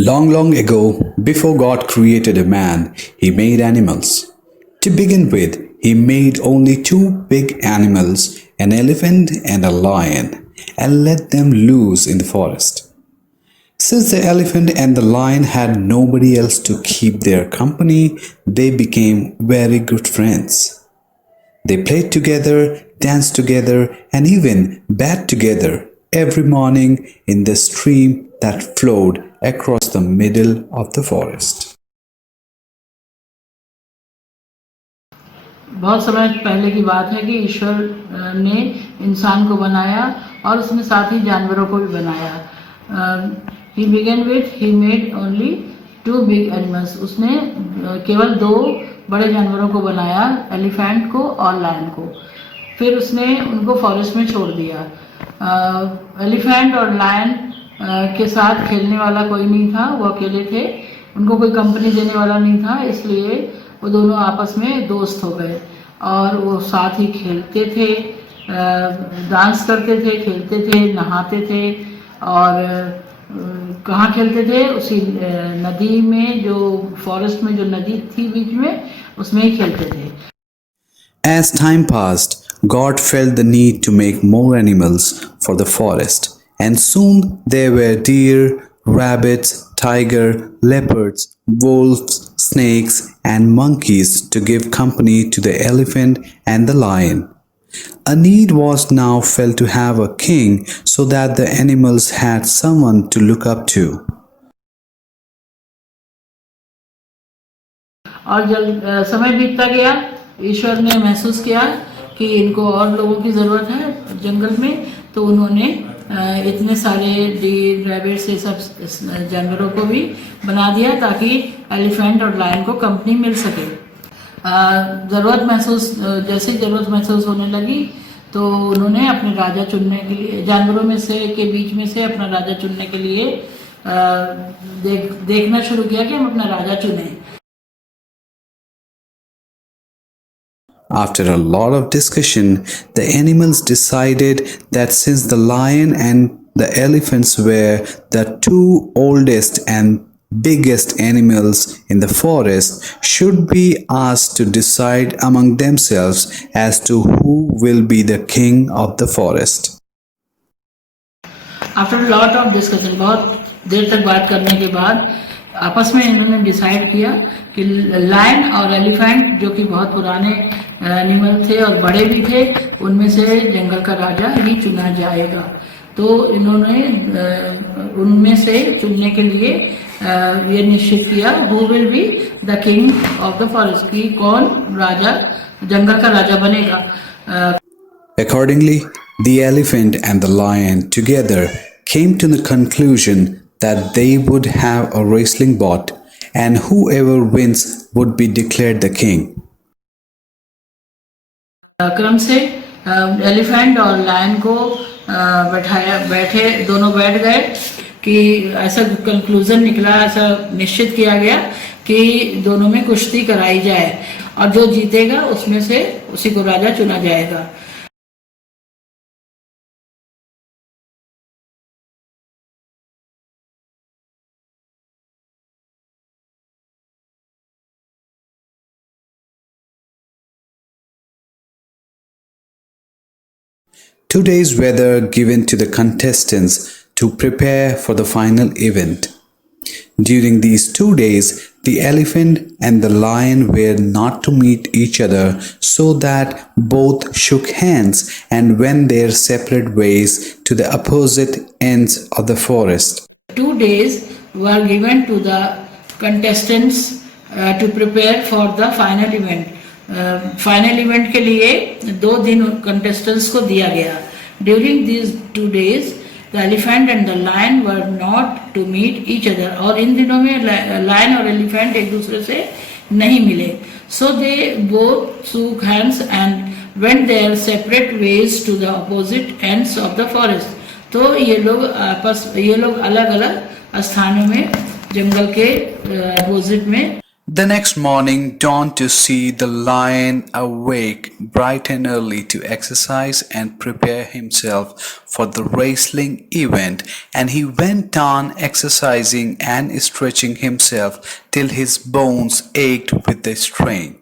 Long, long ago, before God created a man, he made animals. To begin with, he made only two big animals, an elephant and a lion, and let them loose in the forest. Since the elephant and the lion had nobody else to keep their company, they became very good friends. They played together, danced together, and even bathed together every morning in the stream that flowed across the middle of the forest. बहुत समय पहले की बात है कि ईश्वर ने इंसान को बनाया और उसने साथ ही जानवरों को भी बनाया. He began with he made only two big animals. उसने केवल दो बड़े जानवरों को बनाया, एलिफेंट को और लायन को. फिर उसने उनको फॉरेस्ट में छोड़ दिया. एलिफेंट और लायन के साथ खेलने वाला कोई नहीं था, वो अकेले थे. उनको कोई कंपनी देने वाला नहीं था, इसलिए वो दोनों आपस में दोस्त हो गए और वो साथ ही खेलते थे, डांस करते थे, खेलते थे, नहाते थे. और कहाँ खेलते थे? उसी नदी में, जो फॉरेस्ट में जो नदी थी बीच में, उसमें ही खेलते थे. As time passed, God felt the need to make more animals for the forest, and soon there were deer, rabbits, tiger, leopards, wolves, snakes, and monkeys to give company to the elephant and the lion. A need was now felt to have a king so that the animals had someone to look up to. और जब समय बीतता गया, ईश्वर ने महसूस किया कि इनको और लोगों की ज़रूरत है जंगल में, तो उन्होंने इतने सारे डीर, रैबिट्स, ये सब जानवरों को भी बना दिया ताकि एलिफेंट और लायन को कंपनी मिल सके. जैसे ज़रूरत महसूस होने लगी तो उन्होंने अपने राजा चुनने के लिए, जानवरों में से के बीच में से अपना राजा चुनने के लिए देखना शुरू किया कि हम अपना राजा चुनें. After a lot of discussion, the animals decided that since the lion and the elephants were the two oldest and biggest animals in the forest, should be asked to decide among themselves as to who will be the king of the forest. After a lot of discussion, बहुत देर तक बात करने के बाद आपस में इन्होंने decide किया कि लायन और एलिफेंट, जो कि बहुत पुराने एनिमल थे और बड़े भी थे, उनमें से जंगल का राजा ही चुना जाएगा. तो इन्होंने उनमें से चुनने के लिए ये निश्चित किया, who will be the king of the forest, की कौन राजा, जंगल का राजा बनेगा. Accordingly, the elephant and the lion together came to the conclusion that they would have a wrestling bout, and whoever wins would be declared the king. क्रम से elephant और lion को दोनों बैठ गए कि ऐसा कंक्लूजन निकला, ऐसा निश्चित किया गया कि दोनों में कुश्ती कराई जाए और जो जीतेगा उसमें से उसी को राजा चुना जाएगा. Two days were given to the contestants to prepare for the final event. During these 2 days, the elephant and the lion were not to meet each other, so that both shook hands and went their separate ways to the opposite ends of the forest. 2 days were given to the contestants to prepare for the final event. Final event के लिए 2 दिन contestants को दिया गया. During these 2 days, the elephant and the lion were not to meet each other. और इन दिनों में लायन और एलिफेंट एक दूसरे से नहीं मिले. So they both shook hands and went their separate ways to the opposite ends of the forest. तो ये लोग अलग अलग स्थानों में जंगल के अपोजिट में The next morning dawned to see the lion awake bright and early to exercise and prepare himself for the wrestling event, and he went on exercising and stretching himself till his bones ached with the strain.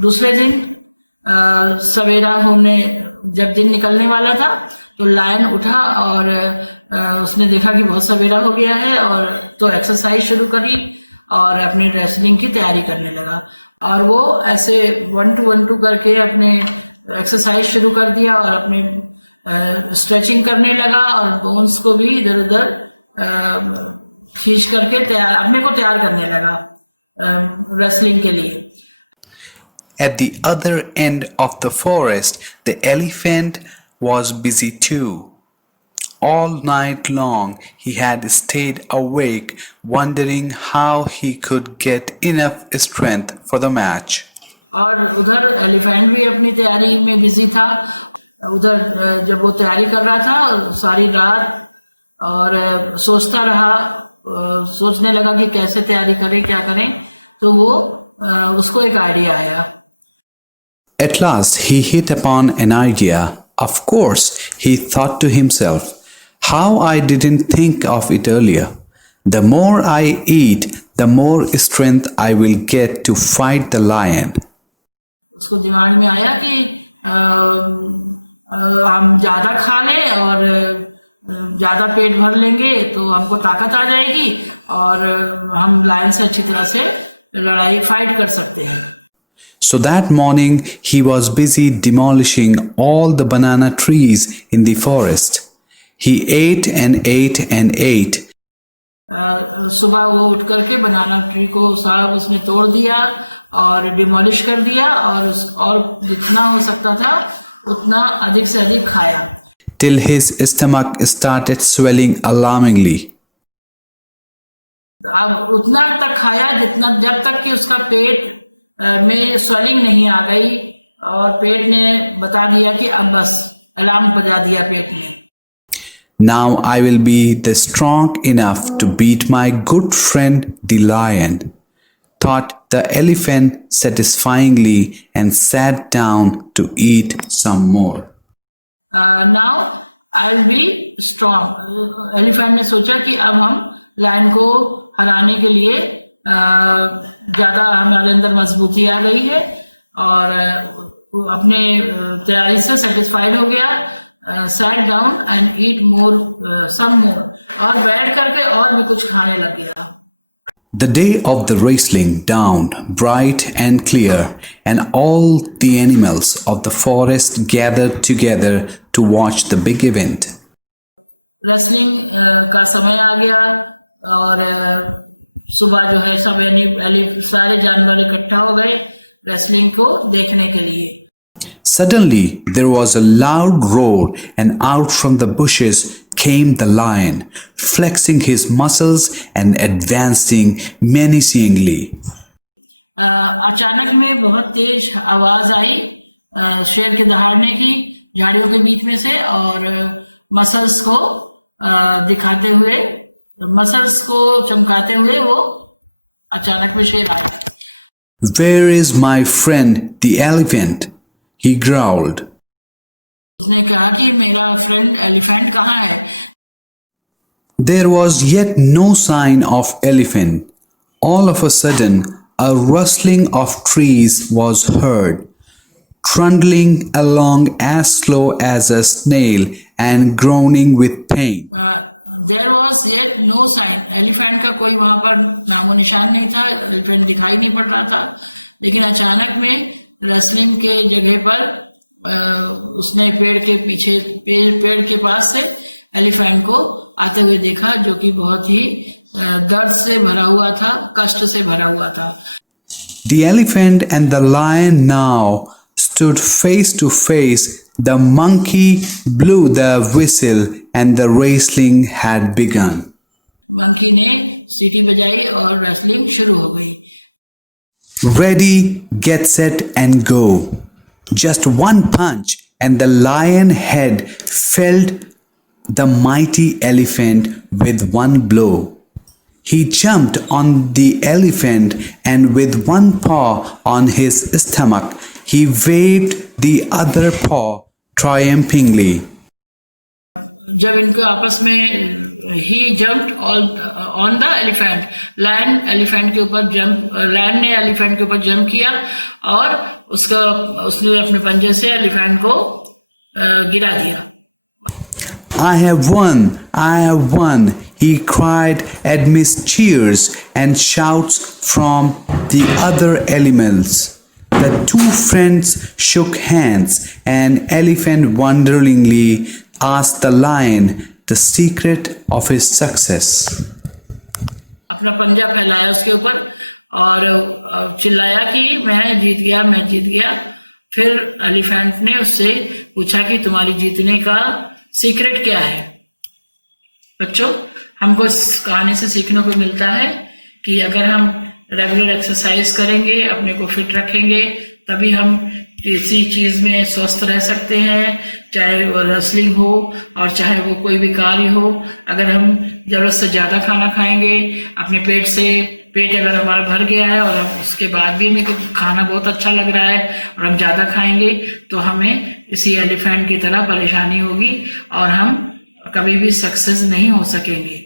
दूसरे दिन सवेरा हमने जब दिन निकलने वाला था तो lion उठा और उसने देखा कि बहुत सवेरा हो गया है और तो एक्सरसाइज शुरू करी और अपने रेसलिंग की तैयारी करने लगा और वो ऐसे 1 2 करके अपने एक्सरसाइज शुरू कर दिया और अपने स्ट्रेचिंग करने लगा और बोन्स को भी इधर उधर खींच करके तैयार अपने को तैयार करने लगा रेसलिंग के लिए. At the other end of the forest, the elephant was busy too. All night long he had stayed awake, wondering how he could get enough strength for the match. और उधर एलिफेंट भी अपनी तैयारी में busy था. उधर जब वो तैयारी कर रहा था और सारी रात और सोचता रहा, सोचने लगा कि कैसे तैयारी करें क्या करें, तो वो उसको एक आइडिया आया. At last he hit upon an idea. Of course, he thought to himself, how I didn't think of it earlier. The more I eat, the more strength I will get to fight the lion. उसको दिमाग में आया कि हम ज्यादा खा लें और ज्यादा पेट भर लेंगे तो हमको ताकत आ जाएगी और हम लायन से अच्छी तरह से लड़ाई फाइट कर सकते हैं. So that morning he was busy demolishing all the banana trees in the forest. He ate and ate and ate. सुबह वो उठ करके बनाना ट्री को सारा उसमें तोड़ दिया और डिमोलिश कर दिया और जितना हो सकता था उतना अधिक से अधिक खाया. Till his stomach started swelling alarmingly. अब उतना तक खाया जितना जब तक कि उसका पेट में स्वेलिंग नहीं आ गई और पेट ने बता दिया कि अब बस अलार्म बजा दिया पेट ने. Now I will be the strong enough to beat my good friend the lion, thought the elephant satisfyingly and sat down to eat some more. Now I will be strong. Elephant ने सोचा कि अब हम lion को हराने के लिए ज्यादा हमारे अंदर मजबूती आ गई है और अपने तैयारी से सेटिस्फाइड हो गया. सैट डाउन एंड ईट मोर सम मोर और बैठ करके और भी कुछ खाने लग गया. The day of the wrestling dawned bright and clear, and all the animals of the forest gathered together to watch the big event. Wrestling का समय आ गया और सुबह जो है सब सारे जानवर इकट्ठा हो गए रेसलिंग को देखने के लिए. Suddenly there was a loud roar, and out from the bushes came the lion, flexing his muscles and advancing menacingly. अचानक में बहुत तेज आवाज आई शेर के दहाड़ने की झाड़ियों के बीच में से और मसल्स को दिखाते हुए, मसल्स को चमकाते हुए वो अचानक में शेर आया. Where is my friend the elephant? He growled. उसने कहा कि मेरा फ्रेंड एलिफेंट कहाँ है. There was yet no sign of elephant. All of a sudden, a rustling of trees was heard, trundling along as slow as a snail and groaning with pain. There was yet no sign. Elephant का कोई वहां पर नामो निशान नहीं था. Elephant दिखाई नहीं पड़ रहा था. लेकिन अचानक में रेसलिंग के जगह पर उसने पेड़ के पीछे पेड़ के पास से एलिफेंट को आते हुए देखा जो कि बहुत ही दर्द से भरा हुआ था, कष्ट से भरा हुआ था. The elephant and the lion now stood face to face. The monkey blew the whistle and the wrestling had begun. Monkey ने सीटी बजाई और रेसलिंग शुरू हो गई. Ready, get set and go. Just one punch and the lion head felled the mighty elephant with one blow. He jumped on the elephant and with one paw on his stomach, he waved the other paw triumphantly. जब इनको आपस में ही jump on the elephant, lion elephant के ऊपर jump, lion ने elephant के ऊपर जंप किया और उसने अपने पंजे से एलिफेंट को गिरा दिया। I have won, I have won, he cried amidst cheers and shouts from the other animals. The two friends shook hands and elephant wonderingly asked the lion the secret of his success. अपना पंजा फैलाया उसके ऊपर और चिल्लाया कि मैं जीत गया, मैं जीत गया। फिर एलिफेंट ने उससे पूछा कि तुम्हारे जीतने का सीक्रेट क्या है। बच्चों, हमको इस कहानी से सीखने को मिलता है कि अगर हम रेगुलर एक्सरसाइज करेंगे, अपने को फिट रखेंगे, तभी हम किसी चीज में स्वस्थ रह सकते हैं, चाहे वो रेसलिंग हो और चाहे वो कोई भी कार्य हो। अगर हम जरूरत से ज्यादा खाना खाएंगे, अपने पेट अगर हमारा भर गया है और उसके बाद भी खाना बहुत अच्छा लग रहा है और हम ज्यादा खाएंगे, तो हमें किसी एलिफेंट की तरह परेशानी होगी और हम कभी भी सक्सेस नहीं हो सकेंगे।